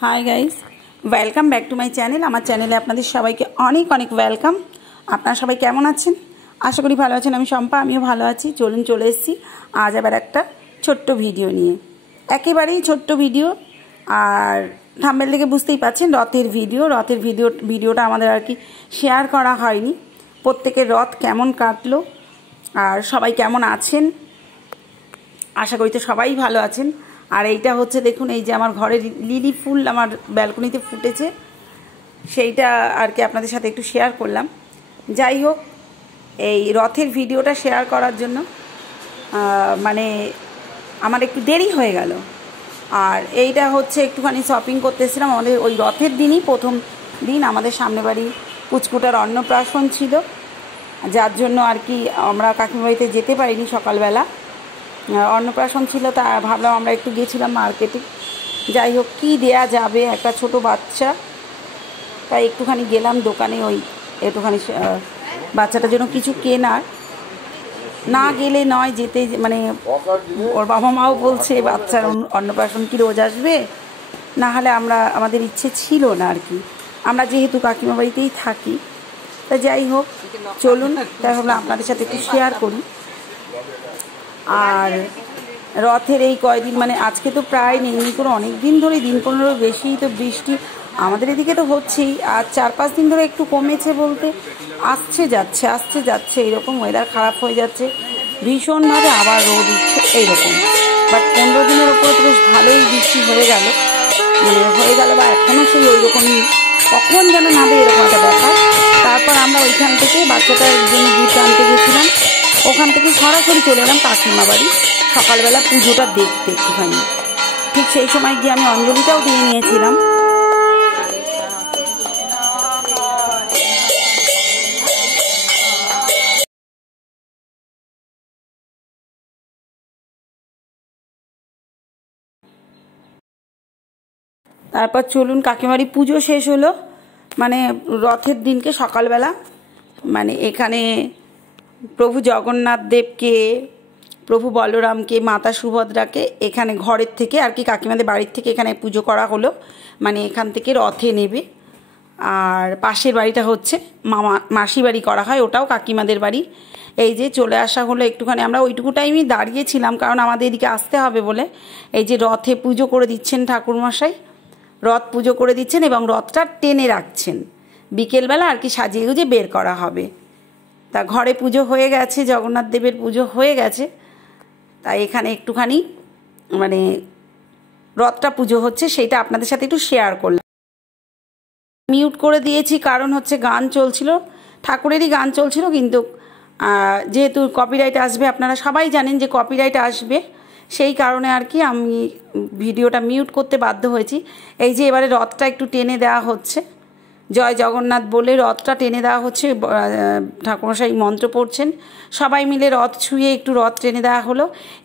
High guys welcome back to my channel. आमार चैनेले आपनादेर सबाइके अनेक अनेक वेलकम। आपनारा सबाई केमन आछेन? आशा करी भालो आछेन। आमि शम्पा, आमिओ भालो आछि। चलुन चले एसेछि आज आबार एकटा छोट्ट भिडियो निये, एकेबारेई छोट्ट भिडियो। आर थाम्बनेल देखे बुझतेई पारछेन रथेर भिडियोटा आमादेर आर कि शेयार करा हयनि। प्रत्येकेर रथ केमन काटलो आर सबाई केमन आछेन, आशा करी तो सबाई भालो आछेन। और এইটা হচ্ছে দেখুন এই যে আমার ঘরে লিলি ফুল আমার ব্যালকনিতে ফুটেছে, সেইটা আর কি আপনাদের সাথে একটু শেয়ার করলাম। যাই হোক, এই রথের ভিডিওটা শেয়ার করার জন্য মানে আমার একটু দেরি হয়ে গেল। আর এইটা হচ্ছে একটুখানি শপিং করতেছিলাম। আমাদের ওই রথের দিনই প্রথম দিন আমাদের সামনে বাড়ি পুচকুটার অন্নপ্রাশন ছিল, যার জন্য আর কি আমরা কাকিমার বাড়িতে যেতে পারিনি। সকালবেলা অন্নপ্রাশন ছিল, তা ভাবলাম আমরা একটু গেছিলাম মার্কেটে। যাই হোক, কী দেয়া যাবে একটা ছোট বাচ্চা, তাই একটুখানি গেলাম দোকানে, ওই একটুখানি বাচ্চাটার জন্য কিছু কেনার। না গেলে নয়, যেতে মানে ওর বাবা মাও বলছে বাচ্চার অন্নপ্রাশন কি রোজ আসবে, না হলে আমাদের ইচ্ছে ছিল না আর কি। আমরা যেহেতু কাকিমা বাড়িতেই থাকি, তা যাই হোক চলুন, তাই ভাবলাম আপনাদের সাথে একটু শেয়ার করি। আর রথের এই কয়দিন মানে আজকে তো প্রায় নেই করে অনেক দিন ধরে, দিন 15 বেশি তো বৃষ্টি আমাদের এদিকে তো হচ্ছেই। আর 4-5 দিন ধরে একটু কমেছে বলতে, আসছে যাচ্ছে এরকম ওয়েদার খারাপ হয়ে যাচ্ছে ভীষণভাবে, আবার রোদ উঠছে এইরকম। বাট 15 দিনের ওপরে তো বেশ ভালোই বৃষ্টি হয়ে গেল বা এখনও সেই ওই রকমই, কখন যেন নামে এরকম একটা ব্যাপার। তারপর আমরা ওইখান থেকে বাচ্চাটার জন্য দুধ আনতে গেছিলাম, ওখান থেকে সরাসরি চলে এলাম কাকিমা বাড়ি সকালবেলা পুজোটা দেখতে একটুখানি। ঠিক সেই সময় গিয়ে আমি অঞ্জলিটাও দিয়ে নিয়েছিলাম। তারপর চলুন, কাকিমারি পুজো শেষ হলো, মানে রথের দিনকে সকালবেলা মানে এখানে প্রভু জগন্নাথ দেবকে, প্রভু বলরামকে, মাতা সুভদ্রাকে এখানে ঘরের থেকে আর কি কাকিমাদের বাড়ির থেকে এখানে পুজো করা হলো, মানে এখান থেকে রথে নেবে। আর পাশের বাড়িটা হচ্ছে মাসি বাড়ি করা হয়, ওটাও কাকিমাদের বাড়ি। এই যে চলে আসা হলো একটুখানি, আমরা ওইটুকু টাইমই দাঁড়িয়েছিলাম কারণ আমাদের এদিকে আসতে হবে বলে। এই যে রথে পুজো করে দিচ্ছেন ঠাকুরমশাই, রথ পুজো করে দিচ্ছেন এবং রথটা টেনে রাখছেন। বিকেলবেলা আর কি সাজিয়ে গুজিয়ে বের করা হবে। তা ঘরে পুজো হয়ে গেছে, জগন্নাথ দেবের পুজো হয়ে গেছে, তাই এখানে একটুখানি মানে রথটা পুজো হচ্ছে সেইটা আপনাদের সাথে একটু শেয়ার করলাম। মিউট করে দিয়েছি কারণ হচ্ছে গান চলছিল, ঠাকুরেরই গান চলছিল, কিন্তু যেহেতু কপিরাইট আসবে, আপনারা সবাই জানেন যে কপিরাইট আসবে, সেই কারণে আর কি আমি ভিডিওটা মিউট করতে বাধ্য হয়েছি। এই যে এবারে রথটা একটু টেনে দেওয়া হচ্ছে, জয় জগন্নাথ বলে রথটা টেনে দেওয়া হচ্ছে। ঠাকুরমশাই মন্ত্র পড়ছেন, সবাই মিলে রথ ছুঁয়ে একটু রথ টেনে দেওয়া হলো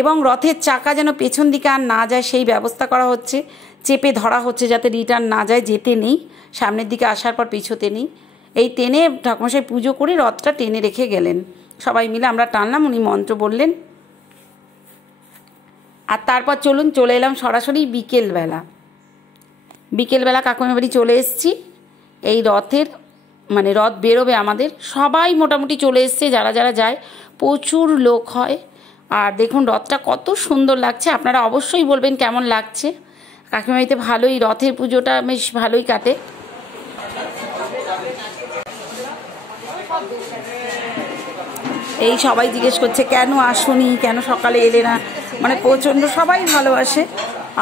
এবং রথের চাকা যেন পেছন দিকে আর না যায় সেই ব্যবস্থা করা হচ্ছে, চেপে ধরা হচ্ছে যাতে রিটার্ন না যায়, যেতে নেই, সামনের দিকে আসার পর পিছোতে নেই। এই টেনে ঠাকুরমশাই পুজো করে রথটা টেনে রেখে গেলেন, সবাই মিলে আমরা টানলাম, উনি মন্ত্র বললেন। আর তারপর চলুন চলে এলাম সরাসরি বিকেলবেলা কাকিমা বাড়ি চলে এসেছি। এই রথের মানে রথ বেরোবে আমাদের, সবাই মোটামুটি চলে এসছে, যারা যারা যায়, প্রচুর লোক হয়। আর দেখুন রথটা কত সুন্দর লাগছে, আপনারা অবশ্যই বলবেন কেমন লাগছে। কাকিমা বাড়িতে ভালোই রথের পুজোটা বেশ ভালোই কাটে। এই সবাই জিজ্ঞেস করছে কেন আসুনি, কেন সকালে এলে না, মানে প্রচণ্ড সবাই ভালোবাসে।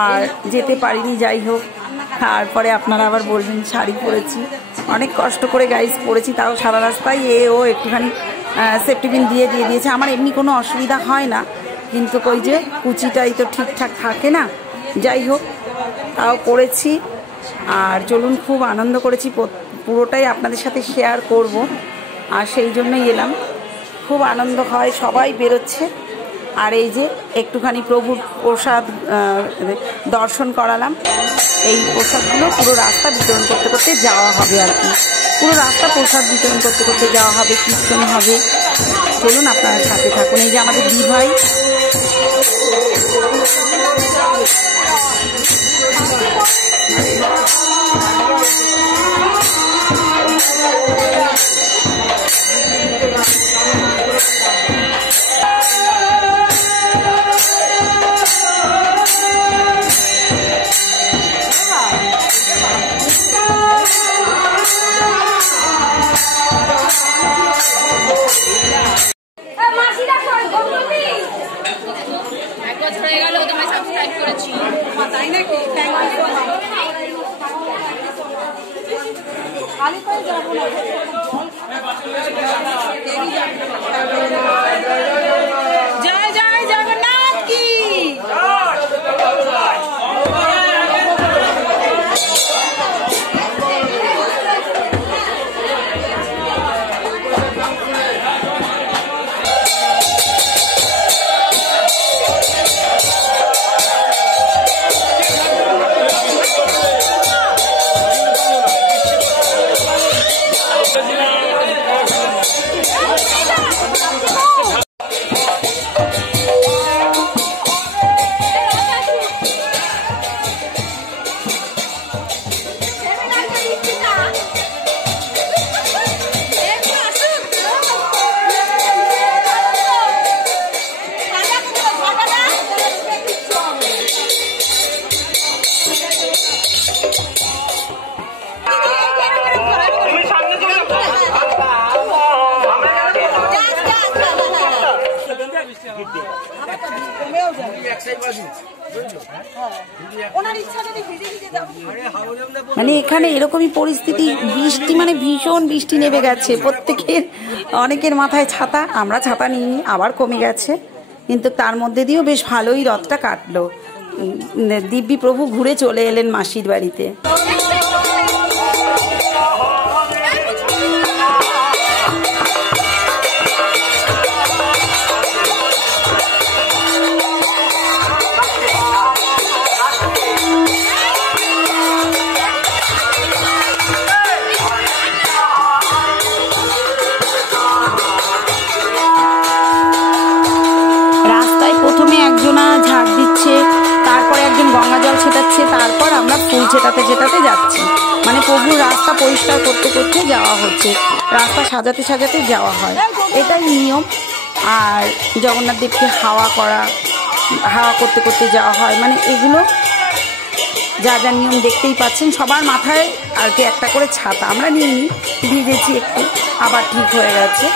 আর যেতে পারিনি, যাই হোক। তারপরে আপনারা আবার বলবেন শাড়ি পরেছি, অনেক কষ্ট করে গাইজ পরেছি, তাও সারা রাস্তায় ও একটুখানি সেফটি পিন দিয়ে দিয়েছে। আমার এমনি কোনো অসুবিধা হয় না, কিন্তু ওই যে কুচিটাই তো ঠিকঠাক থাকে না, যাই হোক তাও পরেছি। আর চলুন, খুব আনন্দ করেছি, পুরোটাই আপনাদের সাথে শেয়ার করব, আর সেই জন্যই এলাম। খুব আনন্দ হয়, সবাই বেরোচ্ছে। আর এই যে একটুখানি প্রভুর প্রসাদ দর্শন করালাম। এই প্রসাদগুলো পুরো রাস্তা বিতরণ করতে করতে যাওয়া হবে আর কি, পুরো রাস্তা প্রসাদ বিতরণ করতে করতে যাওয়া হবে, কীর্তন হবে। চলুন আপনার সাথে থাকুন। এই যে আমাদের দিভাই জয় জয় জগন্নাথ কি। মানে এখানে এরকমই পরিস্থিতি, বৃষ্টি মানে ভীষণ বৃষ্টি নেমে গেছে, প্রত্যেকের অনেকের মাথায় ছাতা, আমরা ছাতা নিইনি, আবার কমে গেছে, কিন্তু তার মধ্যে দিয়েও বেশ ভালোই রথটা কাটলো। দিব্যি প্রভু ঘুরে চলে এলেন মাসির বাড়িতে। ঝাড় দিচ্ছে, তারপরে একজন গঙ্গা জল ছেটাচ্ছে, তারপর আমরা ফুল ছেটাতে ছেটাতে যাচ্ছি। মানে প্রভুর রাস্তা পরিষ্কার করতে করতে যাওয়া হচ্ছে, রাস্তা সাজাতে সাজাতে যাওয়া হয়, এটাই নিয়ম। আর জগন্নাথ দেবকে হাওয়া করতে করতে যাওয়া হয়। মানে এগুলো যা যা নিয়ম দেখতেই পাচ্ছেন। সবার মাথায় আর কি একটা করে ছাতা, আমরা নিয়ে নিই, ভিজেছি একটু, আবার ঠিক হয়ে গেছে।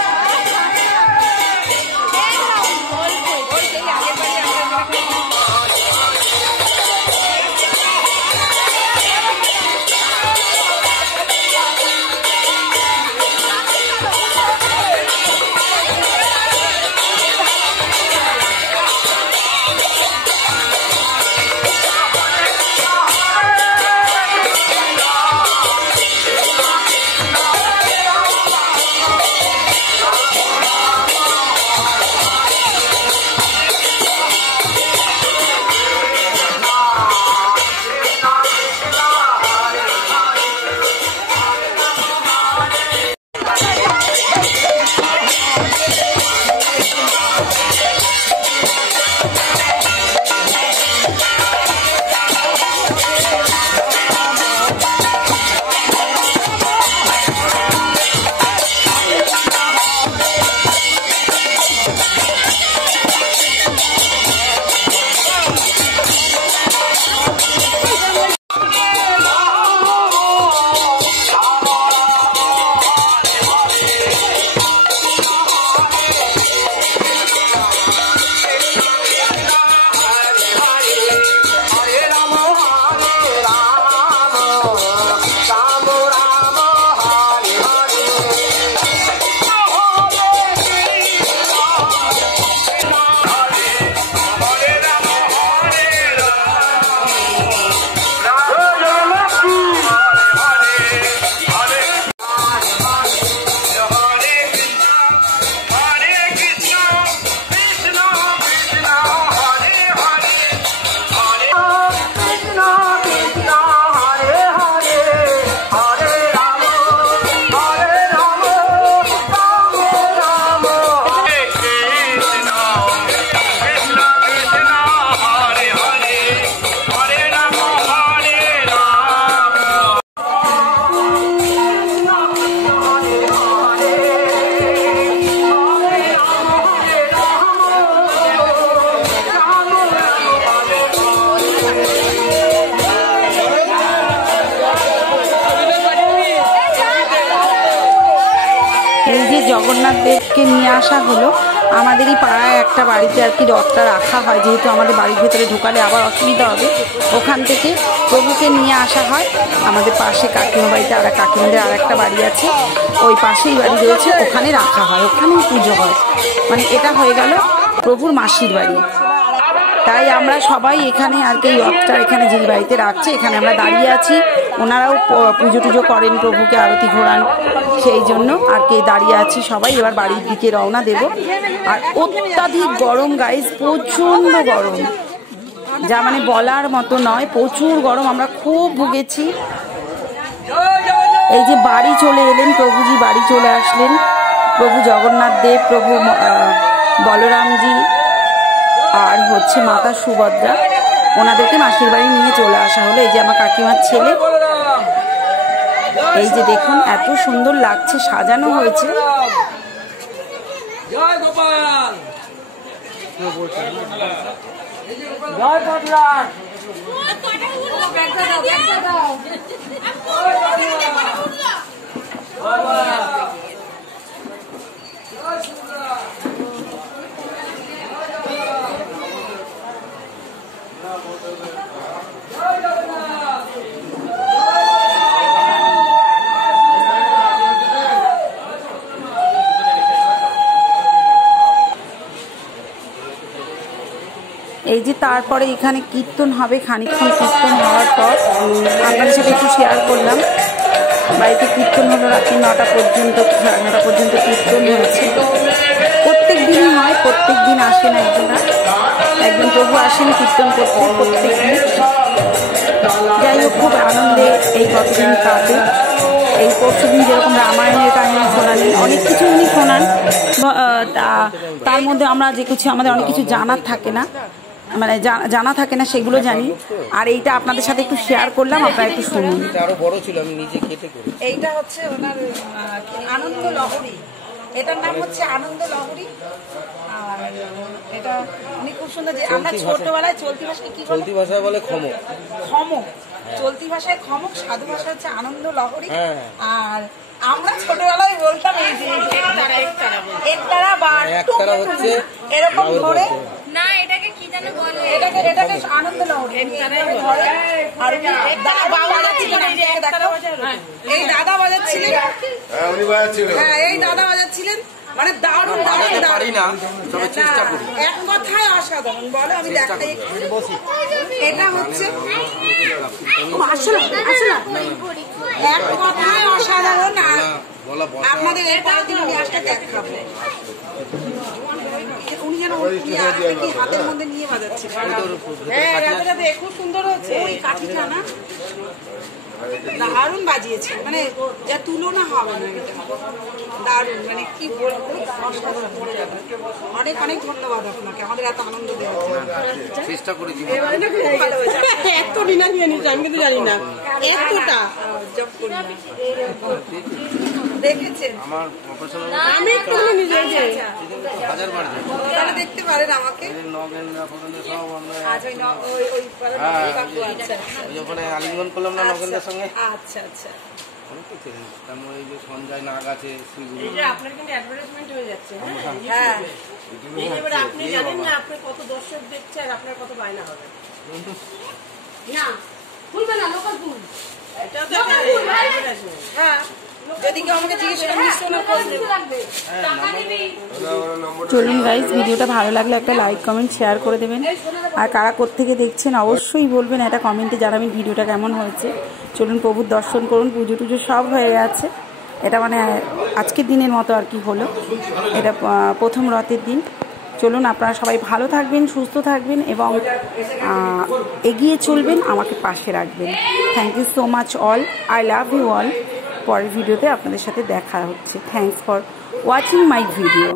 জগন্নাথ দেবকে নিয়ে আসা হলো, আমাদেরই পাড়ায় একটা বাড়িতে আর কি রথটা রাখা হয়, যেহেতু আমাদের বাড়ির ভেতরে ঢোকালে আবার অসুবিধা হবে, ওখান থেকে প্রভুকে নিয়ে আসা হয় আমাদের পাশে কাকিমা বাড়িতে। আর কাকিমাদের আর একটা বাড়ি আছে, ওই পাশেই বাড়ি রয়েছে, ওখানে রাখা হয়, ওখানেই পুজো হয়। মানে এটা হয়ে গেল প্রভুর মাসির বাড়ি। তাই আমরা সবাই এখানে আর কি রথটা এখানে যে বাড়িতে রাখছে এখানে আমরা দাঁড়িয়ে আছি। ওনারাও পুজো টুজো করেন, প্রভুকে আরতি ঘোরান, সেই জন্য আর কি দাঁড়িয়ে আছি সবাই। এবার বাড়ির দিকে রওনা দেব। আর অত্যাধিক গরম গাইস, প্রচণ্ড গরম, যা মানে বলার মতো নয়, প্রচুর গরম, আমরা খুব ভুগেছি। এই যে বাড়ি চলে এলেন, প্রভুজি বাড়ি চলে আসলেন, প্রভু জগন্নাথ দেব, প্রভু বলরামজি আর হচ্ছে মাতা সুভদ্রা, ওনাদেরকে মাসির বাড়ি নিয়ে চলে আসা হলো। এই যে আমার কাকিমার ছেলে, এই যে দেখুন এত সুন্দর লাগছে, সাজানো হয়েছে। এই যে তারপরে এখানে কীর্তন হবে, খানিকক্ষণ কীর্তন হওয়ার পর আপনাদের সাথে একটু শেয়ার করলাম। বাড়িতে কীর্তন হলো রাত্রি 9টা পর্যন্ত, 9টা পর্যন্ত কীর্তন হয়েছে। প্রত্যেক দিনই হয়, প্রত্যেক দিন আসেন একজন প্রভু আসেন কীর্তন করতে প্রত্যেক দিন। যাই হোক, খুব আনন্দে এই কতদিন কাটে। এই পরশুদিন যেরকম রামায়ণের কাহিনী শোনালেন, অনেক কিছু উনি শোনান, তার মধ্যে আমরা যে কিছু আমাদের অনেক কিছু জানার থাকে না, মানে জানা থাকে না, সেগুলো জানি। আর এইটা আপনাদের সাথে একটু শেয়ার করলাম, আপনারা একটু শুনুন। এইটা হচ্ছে ওনার আনন্দ লহরী, এটার নাম হচ্ছে আনন্দ লহরী। আর এটা উনি খুব সুন্দর, যে আমরা ছোটবেলায় চলতি ভাষায় কি চলতি ভাষায় বলে খমক, খমক চলতি ভাষায় খমক, সাধু ভাষা হচ্ছে আনন্দ লহরী। আর আমরা ছোটবেলায় বলতাম এই যে একতারা বা এরকম ধরে, না এটাকে কি যেন বলে, এটাকে আনন্দ লহরী। আর দাদা বাজাচ্ছিলেন, এই দাদা বাজাচ্ছিলেন, হ্যাঁ এই দাদা বাজাচ্ছিলেন, মানে দারুণ দারুণ দারুণ, এক কথায় অসাধারণ। বলো আমি দেখাই, এটা হচ্ছে এক কথায় অসাধারণ। আপনাদের এরপরের দিন আমি আসলে দেখাবো, উনি যেন কি হাতের মধ্যে নিয়ে বাজাচ্ছিলেন, খুব সুন্দর হচ্ছে ওই কাঠিটা না, দারুণ বাজিয়েছে, মানে যা তুলনা হবে না, দারুণ, মানে কি বলবো, অনেক অনেক ধন্যবাদ আপনাকে আমাদের এত আনন্দ দেওয়ার জন্য। চেষ্টা করেছি, এত ডিনার নিয়ে নিয়েছি আমি কিন্তু জানি না এতটা দেখেছেন, আমি একটু নিজে তারা দেখতে পারেন আমাকে, আলিঙ্গন করলাম না নগেন্দ্রের সঙ্গে। আচ্ছা আচ্ছা, সঞ্জয় নাগ আছে, আপনার কিন্তু অ্যাডভার্টাইজমেন্ট হয়ে যাচ্ছে। হ্যাঁ, এবারে আপনি জানেন না আপনার কত দর্শক দেখছে আর আপনার কত বায়না হবে। না খুলবে না, লোকাল ফুল, এটা তো হ্যাঁ, যদি কেউ আমাকে জিজ্ঞেস করে নিশ্চয় খোঁজ নেবে। চলুন গাইজ, ভিডিওটা ভালো লাগলে একটা লাইক কমেন্ট শেয়ার করে দেবেন। আর কারা কোত্থেকে দেখছেন অবশ্যই বলবেন, একটা কমেন্টে জানাবেন ভিডিওটা কেমন হয়েছে। চলুন প্রভুর দর্শন করুন, পুজো টুজো সব হয়ে গেছে। এটা মানে আজকের দিনের মতো আর কি হলো, এটা প্রথম রথের দিন। চলুন আপনারা সবাই ভালো থাকবেন, সুস্থ থাকবেন এবং এগিয়ে চলবেন, আমাকে পাশে রাখবেন। Thank you so much all, I love you all. পরের ভিডিওতে আপনাদের সাথে দেখা হচ্ছে। Thanks for watching my video.